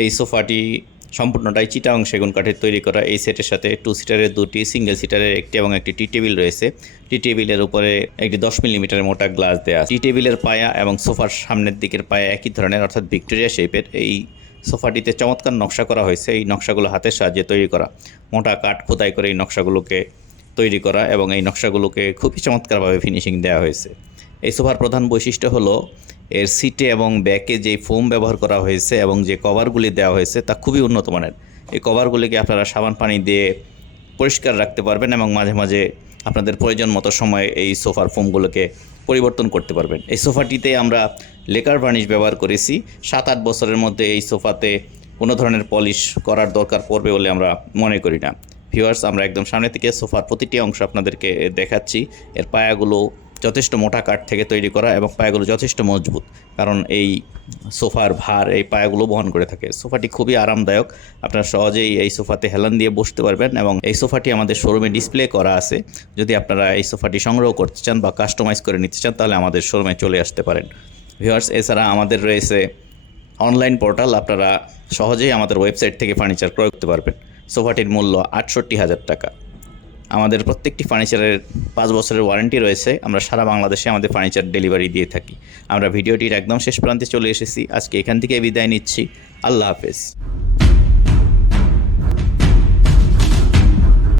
এই সোফাটি সম্পূর্ণটাই চিটা চিটাং সেগুন কাঠের তৈরি করা। এই সেটের সাথে টু সিটারের দুটি সিঙ্গেল সিটারের একটি এবং একটি টি টেবিল রয়েছে। টি টেবিলের উপরে একটি দশ মিলিমিটারের মোটা গ্লাস দেওয়া টি টেবিলের পায়া এবং সোফার সামনের দিকের পায়া একই ধরনের, অর্থাৎ ভিক্টোরিয়া শেপের এই সোফাটিতে চমৎকার নকশা করা হয়েছে। এই নকশাগুলো হাতের সাহায্যে তৈরি করা। মোটা কাঠ খোদাই করে এই নকশাগুলোকে তৈরি করা এবং এই নকশাগুলোকে খুবই চমৎকারভাবে ফিনিশিং দেওয়া হয়েছে। এই সোফার প্রধান বৈশিষ্ট্য হলো এর সিটে এবং ব্যাকে যে ফোম ব্যবহার করা হয়েছে এবং যে কভারগুলি দেওয়া হয়েছে তা খুবই উন্নত মানের। এই কভারগুলিকে আপনারা সাবান পানি দিয়ে পরিষ্কার রাখতে পারবেন এবং মাঝে মাঝে আপনাদের প্রয়োজন মতো সময়ে এই সোফার ফোমগুলোকে পরিবর্তন করতে পারবেন। এই সোফাটিতে আমরা লেকার ভার্নিশ ব্যবহার করেছি। সাত আট বছরের মধ্যে এই সোফাতে কোনো ধরনের পলিশ করার দরকার পড়বে বলে আমরা মনে করি না। ভিউয়ার্স আমরা একদম সামনে থেকে সোফার প্রতিটি অংশ আপনাদেরকে দেখাচ্ছি। এর পায়াগুলো যথেষ্ট মোটা কাঠ থেকে তৈরি করা এবং পায়াগুলো যথেষ্ট মজবুত, কারণ এই সোফার ভার, এই পায়াগুলো বহন করে থাকে। সোফাটি খুবই আরামদায়ক। আপনারা সহজেই এই সোফাতে হেলান দিয়ে বসতে পারবেন এবং এই সোফাটি আমাদের শোরুমে ডিসপ্লে করা আছে। যদি আপনারা এই সোফাটি সংগ্রহ করতে চান বা কাস্টমাইজ করে নিতে চান, তাহলে আমাদের শোরুমে চলে আসতে পারেন। ভিউয়ার্স, এছাড়া আমাদের রয়েছে অনলাইন পোর্টাল। আপনারা সহজেই আমাদের ওয়েবসাইট থেকে ফার্নিচার ক্রয় করতে পারবেন। সোফাটির মূল্য আটষট্টি হাজার টাকা। আমাদের প্রত্যেকটি ফার্নিচারের পাঁচ বছরের ওয়ারেন্টি রয়েছে। আমরা সারা বাংলাদেশে আমাদের ফার্নিচার ডেলিভারি দিয়ে থাকি। আমরা ভিডিওটির একদম শেষ প্রান্তে চলে এসেছি। আজকে এখান থেকে বিদায় নিচ্ছি। আল্লাহ হাফেজ।